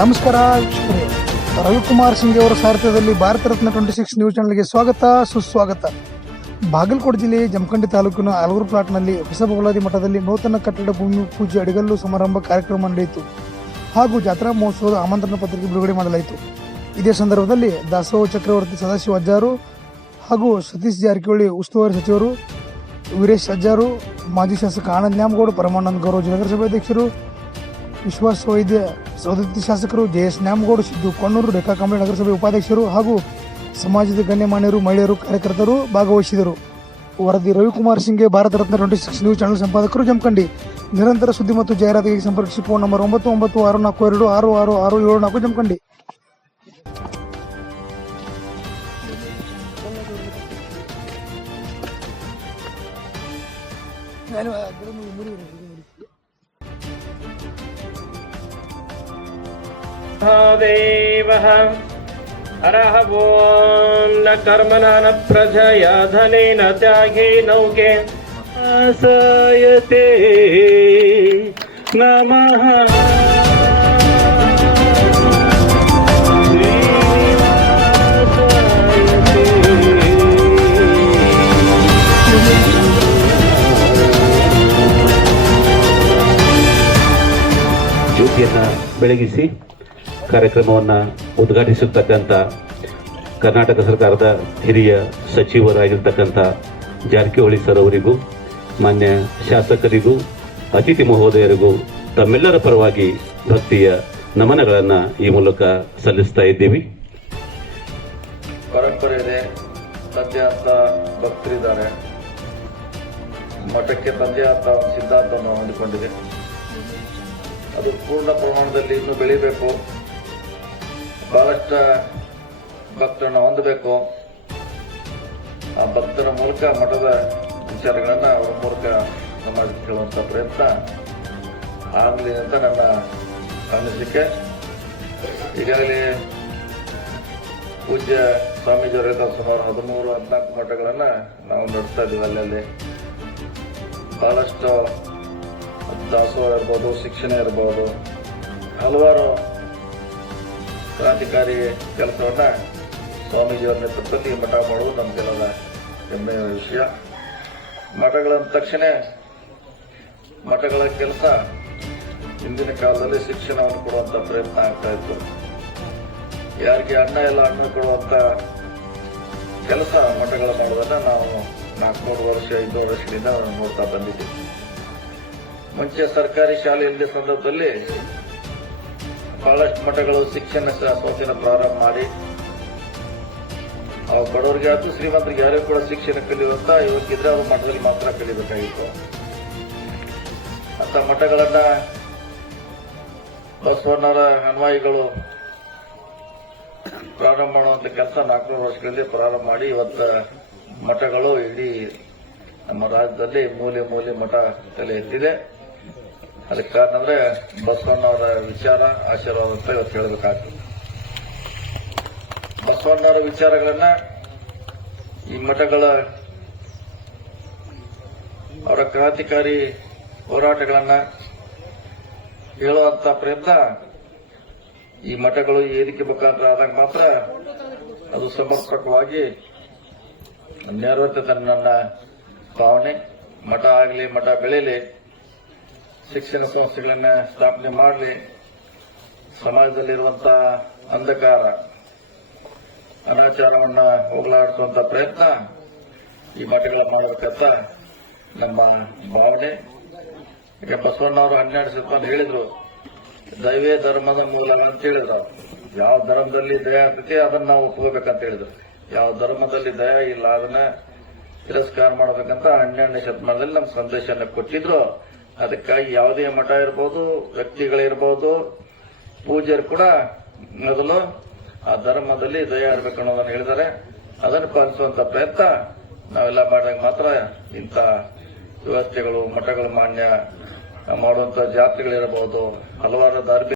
ನಮಸ್ಕಾರ ವೀಕ್ಷಕರೇ, ರವಿಕುಮಾರ್ ಸಿಂಗ್ ಅವರ ಸಾರಥ್ಯದಲ್ಲಿ ಭಾರತ ರತ್ನ 26 ನ್ಯೂಸ್ ಚಾನೆಲ್ಗೆ ಸ್ವಾಗತ ಸುಸ್ವಾಗತ. ಬಾಗಲಕೋಟೆ ಜಿಲ್ಲೆಯ ಜಮಖಂಡಿ ತಾಲೂಕಿನ ಆಲೂರು ಪ್ಲಾಟ್ನಲ್ಲಿ ಹೊಸ ಬಬಲಾದಿ ಮಠದಲ್ಲಿ ನೂತನ ಕಟ್ಟಡ ಭೂಮಿ ಪೂಜೆ ಅಡಿಗಲ್ಲು ಸಮಾರಂಭ ಕಾರ್ಯಕ್ರಮ ನಡೆಯಿತು ಹಾಗೂ ಜಾತ್ರಾ ಮಹೋತ್ಸವದ ಆಮಂತ್ರಣ ಪತ್ರಿಕೆ ಬಿಡುಗಡೆ ಮಾಡಲಾಯಿತು. ಇದೇ ಸಂದರ್ಭದಲ್ಲಿ ದಾಸೋಹ ಚಕ್ರವರ್ತಿ ಸದಾಶಿವ ಅಜ್ಜಾರು ಹಾಗೂ ಸತೀಶ್ ಜಾರಕಿಹೊಳಿ ಉಸ್ತುವಾರಿ ಸಚಿವರು, ವೀರೇಶ್ ಅಜ್ಜಾರು, ಮಾಜಿ ಶಾಸಕ ಆನಂದ್ ನ್ಯಾಮಗೌಡ, ಪರಮಾನಂದ ಗೌರವ್ ನಗರಸಭೆ ಅಧ್ಯಕ್ಷರು, ವಿಶ್ವಾಸ ವೈದ್ಯ ಸೌದತ್ತಿ ಶಾಸಕರು, ಜೆಎಸ್ ನ್ಯಾಮಗೌಡ, ಸಿದ್ದು ಕೊಣ್ಣೂರು, ರೇಖಾ ಕಾಂಬ್ಳೆ ನಗರಸಭೆ ಉಪಾಧ್ಯಕ್ಷರು ಹಾಗೂ ಸಮಾಜದ ಗಣ್ಯಮಾನ್ಯರು, ಮಹಿಳೆಯರು, ಕಾರ್ಯಕರ್ತರು ಭಾಗವಹಿಸಿದರು. ವರದಿ ರವಿಕುಮಾರ್ ಸಿಂಗ್, ಭಾರತ ರತ್ನ 26 ನ್ಯೂಸ್ ಚಾನೆಲ್ ಸಂಪಾದಕರು, ಜಮಖಂಡಿ. ನಿರಂತರ ಸುದ್ದಿ ಮತ್ತು ಜಾಹೀರಾತಿಗೆ ಸಂಪರ್ಕಿಸಿ ಫೋನ್ ನಂಬರ್ 9996426667 ಜಮಖಂಡಿ. ದೇವಃ ಹರಃ ಓಂ ನ ಕರ್ಮಣ ನ ಪ್ರಜಯಾ ಧನೇನ ತ್ಯಾಗೇ ನೌಕೆ ಆಸಯತೆ ನಮಃ. ಜ್ಯೋತಿಯನ್ನು ಬೆಳಗಿಸಿ ಕಾರ್ಯಕ್ರಮವನ್ನು ಉದ್ಘಾಟಿಸಿರ್ತಕ್ಕಂಥ ಕರ್ನಾಟಕ ಸರ್ಕಾರದ ಹಿರಿಯ ಸಚಿವರಾಗಿರ್ತಕ್ಕಂಥ ಜಾರಕಿಹೊಳಿ ಸರ್ ಅವರಿಗೂ, ಮಾನ್ಯ ಶಾಸಕರಿಗೂ, ಅತಿಥಿ ಮಹೋದಯರಿಗೂ ತಮ್ಮೆಲ್ಲರ ಪರವಾಗಿ ಭಕ್ತಿಯ ನಮನಗಳನ್ನು ಈ ಮೂಲಕ ಸಲ್ಲಿಸ್ತಾ ಇದ್ದೀವಿ. ಪರಂಪರೆ ಇದೆ, ತಂದೆ ಅಂತ ಭಕ್ತರಿದ್ದಾರೆ. ಮಠಕ್ಕೆ ತಂದೆ ಅಂತ ಒಂದು ಸಿದ್ಧಾಂತವನ್ನು ಹೊಂದಿಕೊಂಡಿದೆ. ಅದು ಪೂರ್ಣ ಪ್ರಮಾಣದಲ್ಲಿ ಇನ್ನೂ ಬೆಳಿಬೇಕು, ಬಹಳಷ್ಟು ಭಕ್ತರನ್ನು ಹೊಂದಬೇಕು. ಆ ಭಕ್ತರ ಮೂಲಕ ಮಠದ ವಿಚಾರಗಳನ್ನ ಅವರ ಮೂಲಕ ಸಮಾಜಕ್ಕೆ ಹೇಳುವಂತ ಪ್ರಯತ್ನ ಆಗಲಿ ಅಂತ ನನ್ನ ಅನಿಸಿಕೆ. ಈಗಾಗಲೇ ಪೂಜ್ಯ ಸ್ವಾಮೀಜಿಯವರ ಸುಮಾರು 13-14 ಮಠಗಳನ್ನ ನಾವು ನಡೆಸ್ತಾ ಇದ್ದೀವಿ. ಅಲ್ಲಲ್ಲಿ ಬಹಳಷ್ಟು ದಾಸೋಹ ಇರ್ಬೋದು, ಶಿಕ್ಷಣ ಇರ್ಬೋದು, ಹಲವಾರು ಕ್ರಾಂತಿಕಾರಿ ಕೆಲಸವನ್ನ ಸ್ವಾಮೀಜಿಯವರ ನೇತೃತ್ವದಲ್ಲಿ ಮಠ ಮಾಡುವುದು ನಮಗೆಲ್ಲದ ಹೆಮ್ಮೆಯ ವಿಷಯ. ಮಠಗಳ ತಕ್ಷಣ ಮಠಗಳ ಕೆಲಸ ಹಿಂದಿನ ಕಾಲದಲ್ಲಿ ಶಿಕ್ಷಣವನ್ನು ಕೊಡುವಂತ ಪ್ರಯತ್ನ ಆಗ್ತಾ ಇತ್ತು. ಯಾರಿಗೆ ಅನ್ನ ಇಲ್ಲ ಅನ್ನ ಕೊಡುವಂತ ಕೆಲಸ ಮಠಗಳ ಮಾಡೋದನ್ನ ನಾವು 400 ವರ್ಷ 500 ವರ್ಷಗಳಿಂದ ನೋಡ್ತಾ ಬಂದಿದ್ದೀವಿ. ಮುಂಚೆ ಸರ್ಕಾರಿ ಶಾಲೆ ಇಲ್ಲದ ಸಂದರ್ಭದಲ್ಲಿ ಬಹಳಷ್ಟು ಮಠಗಳು ಶಿಕ್ಷಣ ಸಂಸ್ಥೆನ ಪ್ರಾರಂಭ ಮಾಡಿ ಅವು ಬಡವರಿಗೆ ಆಯ್ತು, ಶ್ರೀಮಂತರಿಗೆ ಯಾರಿಗೂ ಕೂಡ ಶಿಕ್ಷಣ ಕಲಿಯುವಂತ ಇವತ್ತಿದ್ರೆ ಅದು ಮಠದಲ್ಲಿ ಮಾತ್ರ ಕಲಿಬೇಕಾಗಿತ್ತು. ಅಂತ ಮಠಗಳನ್ನ ಬಸವಣ್ಣರ ಅನ್ವಾಯಿಗಳು ಪ್ರಾರಂಭ ಮಾಡುವಂತ ಕೆಲಸ 400 ವರ್ಷಗಳಲ್ಲಿ ಪ್ರಾರಂಭ ಮಾಡಿ ಇವತ್ತು ಮಠಗಳು ಇಡೀ ನಮ್ಮ ರಾಜ್ಯದಲ್ಲಿ ಮೂಲೆ ಮೂಲೆ ಮಠ ತಲೆ ಎತ್ತಿದೆ. ಅದಕ್ಕೆ ಕಾರಣ ಅಂದ್ರೆ ಬಸವಣ್ಣವರ ವಿಚಾರ, ಆಶೀರ್ವಾದ ಅಂತ ಇವತ್ತು ಹೇಳಬೇಕಾಗ್ತದೆ. ಬಸವಣ್ಣವರ ವಿಚಾರಗಳನ್ನ ಈ ಮಠಗಳ ಅವರ ಕ್ರಾಂತಿಕಾರಿ ಹೋರಾಟಗಳನ್ನ ಹೇಳುವಂತ ಪ್ರಯತ್ನ ಈ ಮಠಗಳು ಈ ವೇದಿಕೆ ಮುಖಾಂತರ ಆದಾಗ ಮಾತ್ರ ಅದು ಸಮರ್ಪಕವಾಗಿ ನೆರವೇರ್ತದೆ ನನ್ನ ಭಾವನೆ. ಮಠ ಆಗಲಿ, ಮಠ ಬೆಳೆಯಲಿ, ಶಿಕ್ಷಣ ಸಂಸ್ಥೆಗಳನ್ನ ಸ್ಥಾಪನೆ ಮಾಡಲಿ, ಸಮಾಜದಲ್ಲಿರುವಂತಹ ಅಂಧಕಾರ, ಅನಾಚಾರವನ್ನ ಹೋಗಲಾಡಿಸುವಂತ ಪ್ರಯತ್ನ ಈ ಮಠಗಳ ಮಾಡಬೇಕಂತ ನಮ್ಮ ಭಾವನೆ. ಈಗ ಬಸವಣ್ಣವರು 12 ಶತಮಾನ ಹೇಳಿದ್ರು, ದೈವೇ ಧರ್ಮದ ಮೂಲ ಅಂತ ಹೇಳಿದ್ರು. ಯಾವ ಧರ್ಮದಲ್ಲಿ ದಯ ಆಗ್ತೈತಿ ಅದನ್ನ ನಾವು ಒಪ್ಕೋಬೇಕಂತ ಹೇಳಿದ್ರು. ಯಾವ ಧರ್ಮದಲ್ಲಿ ದಯ ಇಲ್ಲ ಅದನ್ನ ತಿರಸ್ಕಾರ ಮಾಡಬೇಕಂತ 12ನೇ ಶತಮಾನದಲ್ಲಿ ನಮ್ಮ ಸಂದೇಶನ ಕೊಟ್ಟಿದ್ರು. ಅದಕ್ಕಾಗಿ ಯಾವುದೇ ಮಠ ಇರಬಹುದು, ವ್ಯಕ್ತಿಗಳಿರ್ಬೋದು, ಪೂಜ್ಯರು ಕೂಡ ಮೊದಲು ಆ ಧರ್ಮದಲ್ಲಿ ದಯ ಇರಬೇಕು ಅನ್ನೋದನ್ನು ಹೇಳಿದ್ದಾರೆ. ಅದನ್ನು ಪಾಲಿಸುವಂತ ಪ್ರಯತ್ನ ನಾವೆಲ್ಲ ಮಾಡಿದಾಗ ಮಾತ್ರ ಇಂಥ ವ್ಯವಸ್ಥೆಗಳು, ಮಠಗಳು ಮಾನ್ಯ ಮಾಡುವಂತ ಜಾತ್ರೆಗಳಿರಬಹುದು, ಹಲವಾರು ಧಾರ್ಮಿಕ